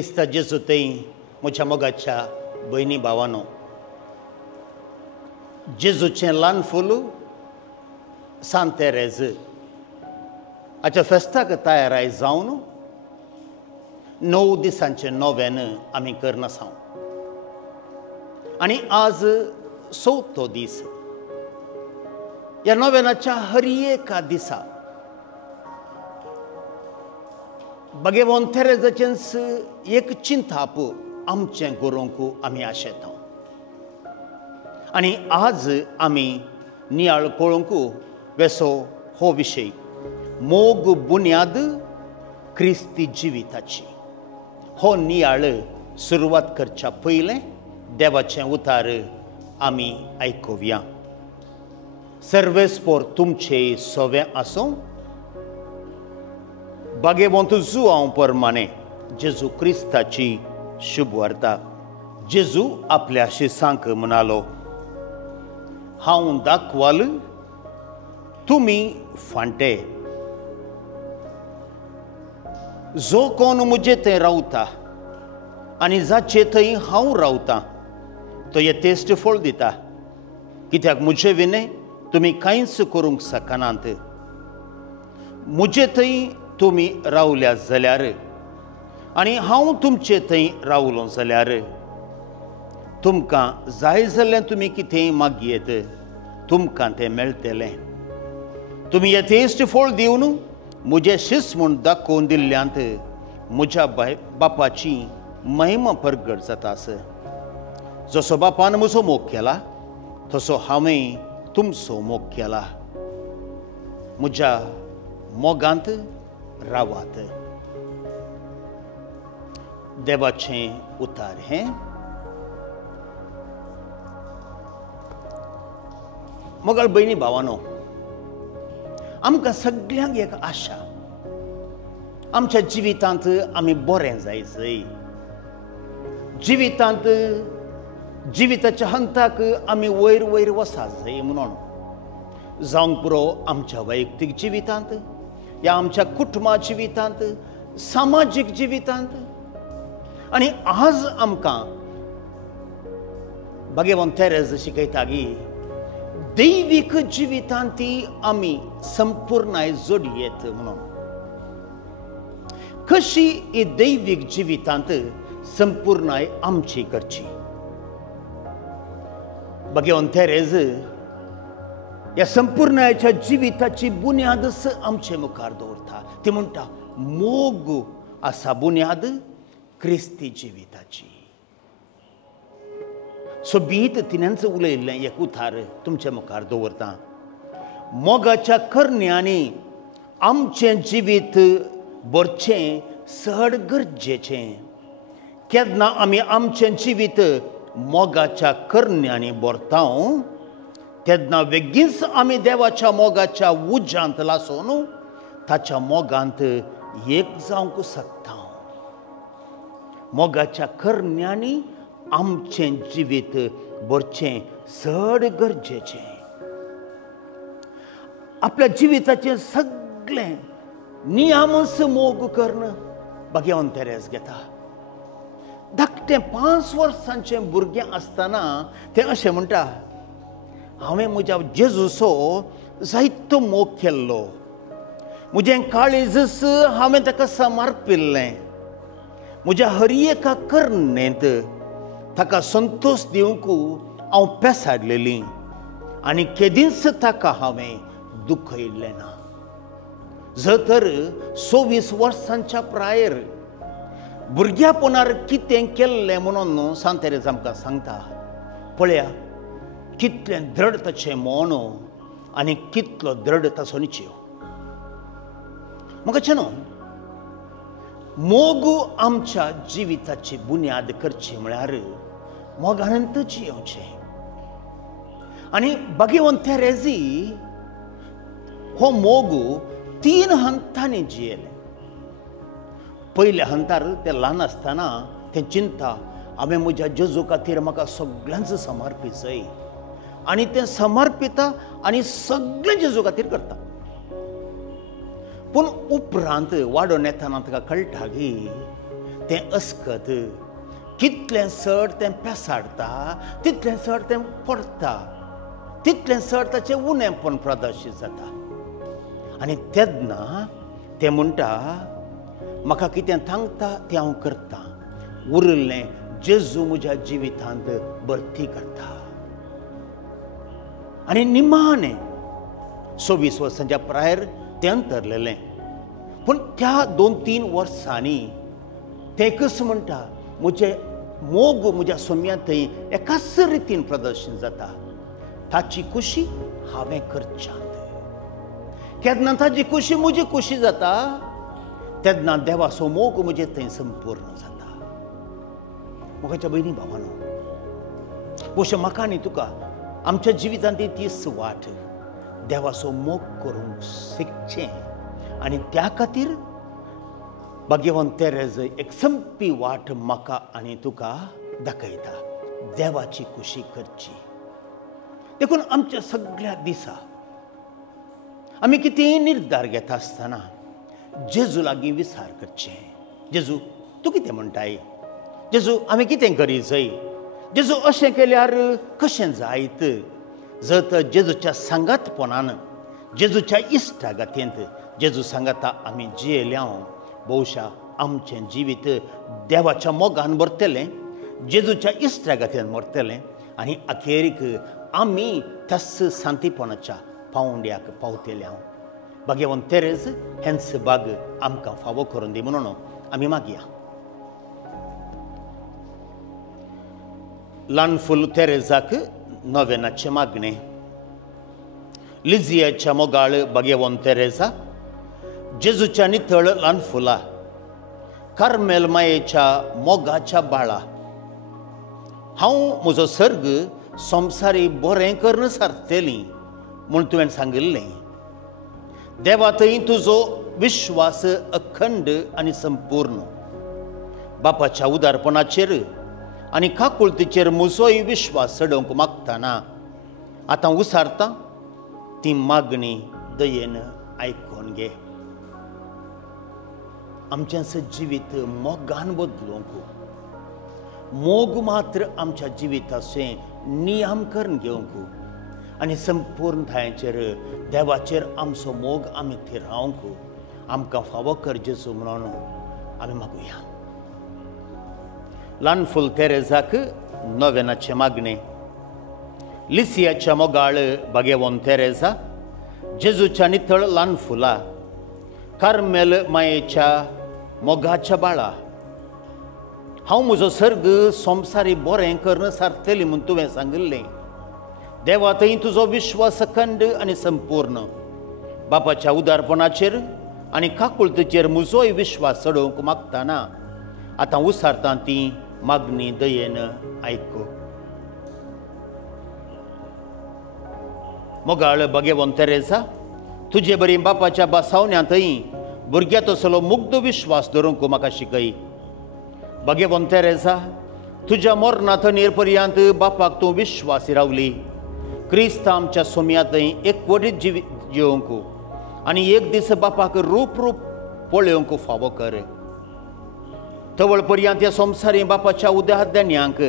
Crysta जेजूतय म्हज्या मोगाच्या भयणी भावांनो, जेजूचें ल्हान फूल सांत तेरेज हाच्या फेस्ताक तयाराय जावन 9 दिसांचें नोवेन आमी करन आसात. आनी आज 6थो दीस. ह्या नोवेनाच्या हर एका दिसा भगवान तेरेजाचें एक चिंताप आमचें करूंक आमी आशेता. आनी आज आमी नियाळ पळोवंक वेसो हो विशय, मोग बुन्याद क्रिस्ती जिविताची. हो नियाळ सुरवात करच्या पयलें देवाचें उतार आमी आयकुया. सर्वेस्पोर तुमचे सोवें आसूं. भगवंत जुआंव परमाणे जेजू क्रिस्ताची शुभ वार्ता. जेजू आपल्या शिसांक म्हणालो, हांव दाखवाल, तुमी फांटे. जो कोण म्हजे थंय रावता आनी जाचे थंय हांव रावतां तो येतेश्ट फळ दिता, कित्याक म्हजे विने तुमी कांयच करूंक शकनात. म्हजे थंय तुमी रावल्या जाल्यार आनी हांव तुमचे थंय रावलो जाल्यार तुमकां जाय जाल्लें तुमी कितेंय मागयेत तुमकां तें मेळटलें. तुमी येतेश्ट फळ दिवन म्हजे शिस म्हूण दाखोवन दिल्ल्यांत म्हज्या बापाची महिमा प्रगट जातास. जसो बापान म्हजो मोग केला तसो हांवें तुमचो मोग केला. म्हज्या मोगांत रावात. देवाचें उतार हें. मोगाळ भयणी भावांनो, आमकां सगळ्यांक एक आशा, आमच्या जिवितांत आमी बरें जायचंय. जिविताच्या हंताक आमी वयर वयर वसात जाय म्हणून. जावंक पुरो आमच्या वैयक्तीक जिवितांत, या आमच्या कुटुंबा जिवितांत, सामाजीक जिवितांत. आनी आज आमकां भगवान तेरेज शिकयता की दैवीक जिवितांत आमी संपूर्णाय जोडयेत म्हणून. कशी ही दैवीक जिवितांत संपूर्णाय आमची करची. भगवान तेरेज या संपूर्णाच्या जिविताची बुन्यादच आमचे मुखार दवरता. ती म्हणटा, मोग आसा बुन्याद क्रिस्ती जिविताची. सोबीत तिण्यांच उलयल्लें एक उतार तुमच्या मुखार दवरता. मोगाच्या करण्यांनी आमचें जिवीत भरचें चड गरजेचें. केन्ना आमी आमचें जिवीत मोगाच्या करण्यांनी भरता तेन्ना बेगीनच आमी देवाच्या मोगाच्या उज्यांत लासून ताच्या मोगांत एक जावंक शकता. मोगाच्या करण्यांनी आमचें जिवीत भरचें चड गरजेचें. आपल्या जिविताचें सगळें नियमच मोग करण भगवान तेरेज घेता. धाकटें 5 वर्सांचें भुरगें आसतना तें अशें म्हणटा, हांवें म्हज्या जेजूचो जायतो मोग केल्लो. म्हजें काळीजच हांवें ताका समर्पिल्लें. म्हज्या हर एका करण्यांत ताका संतोश दिवंक हांव पेसाडलेलीं आनी केदींच ताका हांवें दुखयल्लें ना. जर तर 26 वर्सांच्या प्रायर भुरग्यापणार कितें केल्लें म्हणून सांत तेरेज आमकां सांगता. पळया कितलें दृढ ताचें मोन आनी कितलो दृढ ताचो निश्चय. म्हाका न्हू, मोग आमच्या जिविताची बुन्याद करची म्हळ्यार मोगानंत जियोवचें. आनी भगवान तेरेजी हो मोग 3 हंतांनी जियेलें. पयल्या हंतार तें ल्हान आसतना तें चिंता, हांवें म्हज्या जेजू खातीर म्हाका सगळ्यांच समर्पीत जाय. आनी तें समर्पिता आनी सगळें जेजू खातीर करता. पूण उपरांत वाडोवन येतना ताका कळटा की तें अस्कत कितलें चड तें पेसाडटा तितलें चड तें पडटा, तितलें चड ताचें उणेंपण प्रदर्शीत जाता. आनी तेन्ना तें म्हणटा म्हाका कितें सांगता तें हांव करतां, उरलें जेजू म्हज्या जिवितांत भरती करता. आनी निमाणें 26 वर्सांच्या प्रायर तें अंतरलेलें. पूण त्या 2-3 वर्सांनी तें कसं म्हणटा म्हजें मोग म्हज्या सोम्या थंय एकाच रितीन प्रदर्शीत जाता. ताची खुशी हांवें करच्यात. केन्ना ताची खुशी म्हजी खुशी जाता तेन्ना देवाचो मोग म्हजे थंय संपूर्ण जाता. मोगाच्या भयणी भावांनो, पळोवचें म्हाका आनी तुका आमच्या जिवितांत तीच वाट देवाचो मोग करूंक शिकचें. आनी त्या खातीर भगवंत तेरेज एक संपी वाट म्हाका आनी तुका दाखयता, देवाची खुशी करची. देखून आमच्या सगळ्या दिसा आमी कितेंय निर्धार घेता आसतना जेजू लागीं विचार करचें. जेजू तूं कितें म्हणटाय? जेजू आमी कितें करी जाय? जेजू अशें केल्यार कशें जायत? जर तर जेजूच्या सांगातपणान, जेजूच्या इश्टागतींत जेजू सांगता आमी जियेल्या भोवशा आमचें जिवीत देवाच्या मोगान भरतलें, जेजूच्या इश्टागतीन मरतलें आनी अखेरीक आमी त्याच शांतीपणाच्या पावंड्याक पावतल्या. भगवंत तेरेज हेंच बाग आमकां फावो करून दी म्हणून आमी मागया. ल्हान फूल तेरेजाक नोवेनाचें मागणें. लिजियाच्या मोगाळ भगवंत तेरेजा, जेजूच्या नितळ ल्हान फुला, कार्मेल मायेच्या मोगाच्या बाळा, हांव म्हजो सर्ग संवसारी बरें करून सारतलीं म्हूण तुवें सांगिल्लें. देवा थंय तुजो विश्वास अखंड आनी संपूर्ण. बापाच्या उदारपणाचेर आनी काकुळतीचेर म्हजोय विश्वास चडोवंक मागतना आतां उसारतां ती मागणी दयेन आयकून घे. आमचें जिवीत मोगान बदलूंक, मोग मात्र आमच्या जिविताचें नियम करून घेवंक आनी संपूर्णतायेचेर देवाचेर आमचो मोग आमी थिरावंक आमकां फावो कर जेजू म्हणून आमी मागुया. ल्हान फूल तेरेजाक नोवेनाचें मागणें. लिसियाच्या मोगाळ भगवंत तेरेजा, जेजूच्या नितळ ल्हान फुला, कार्मेल मायेच्या मोगाच्या बाळा, हांव म्हजो सर्ग संवसारी बरें करून सारतली म्हूण तुवें सांगिल्लें. देवा थंय तुजो विश्वास अखंड आनी संपूर्ण. बापाच्या उदारपणाचेर आनी काकुळतीचेर म्हजोय विश्वास चडोवंक मागतना आतां उसारतां ती मागणी दयेन आयको. मोगाळ भगवंत तेरेजा, तुजे बरी बापाच्या बासावण्यांतय भुरग्यां तसलो मुग्ध विश्वास धरूंक म्हाका शिकय. भगवंत तेरेजा, तुज्या मरणांत पर्यंत बापाक तूं विश्वासी रावली. क्रिस्त आमच्या सोम्यांतय एकवटीत जिवंक आनी एक दीस बापाक रूप पळोवंक फावो कर. तवळ पर्यंत ह्या संवसारी बापाच्या उद्याद्यांक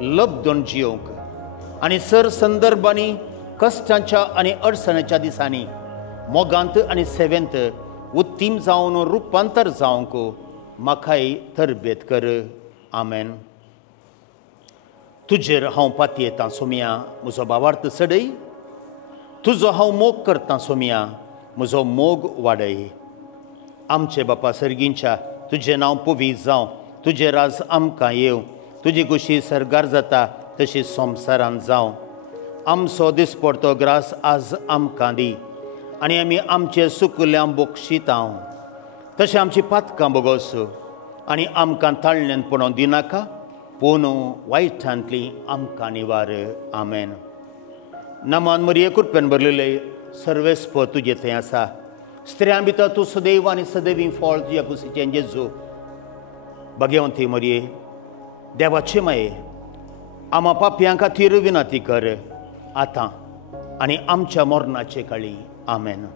लबदोन जिवंक आनी सर संदर्भांनी कश्टांच्या आनी अडचणीच्या दिसांनी मोगांत आनी सेवेंत उत्तीम जावन रुपांतर जावंक म्हाकाय तरबेत कर. आमेन. तुजेर हांव पातयेतां सोम्या, म्हजो भावार्थ चडय. तुजो हांव मोग करतां सोम्या, म्हजो मोग वाडय. आमचे बापा सर्गींच्या, तुजें नांव पवीत जावं, तुजें राज आमकां येवं, तुजी कुशी सरगार जाता तशी संवसारांत जावं. आमचो दिसपडटो ग्रास आज आमकां दी आनी आमी आमचे सुकल्यां बोक्षितांव. तशें आमची पातकां बोगोस आनी आमकां ताळण्यांत पडोवन दिनाका, पूण वायटांतली आमकां निवार. आमेन. नमान मरिये कृपेन भरलेले सर्वेस्प तुजे थंय आसा. स्त्रियां भितर तूं सदैव आनी सदैवी फळ तुज्या कुशीचें जेजू. भगवंती मरिये, देवाचे माये, आमा पापयां खातीर विनंती कर, आतां आनी आमच्या मरणाचे काळी. आमेन.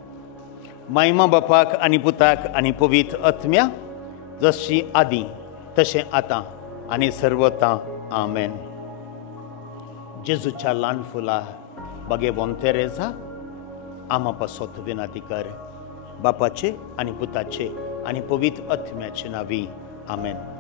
महिमा बापाक आनी पुताक आनी पवित्र आत्म्या, जशी आदी तशें आतां आनी सर्वता आमेन. जेजूच्या ल्हान फुला बगे वोंतेरेजा आमा पासत विनाती कर. बापाचे आनी पुताचे आनी पवित्र आत्म्याचे नांवी आमेन.